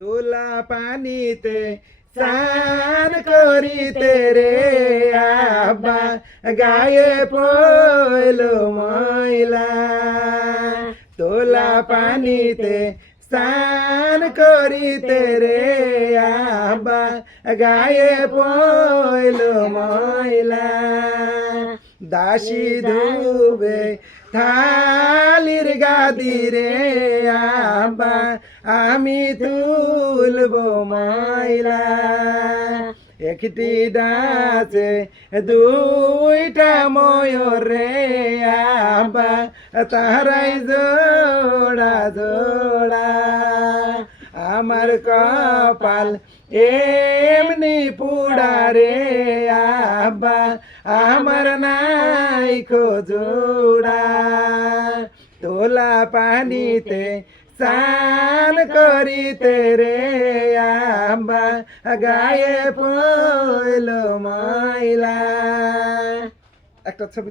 তোলা পানিতে স্নান করিতে রে আব্বা গায়ে পইল ময়লা। তোলা পানিতে স্নান করিতে রে আব্বা গায়ে পইল ময়লা। দাসী ধুবে থালির গাদি রে আব্বা আমি তুলব ময়লা। একটি ডাছে দুইটা ময়ূর রে আব্বা তারাই জোড়া জোড়া। আমার কপাল এমনি পুড়া রে আব্বা আমার নাই জোড়া। তোলা পানিতে স্নান করিতে রে আব্বা গায়ে পইল ময়লা। একটা ছবি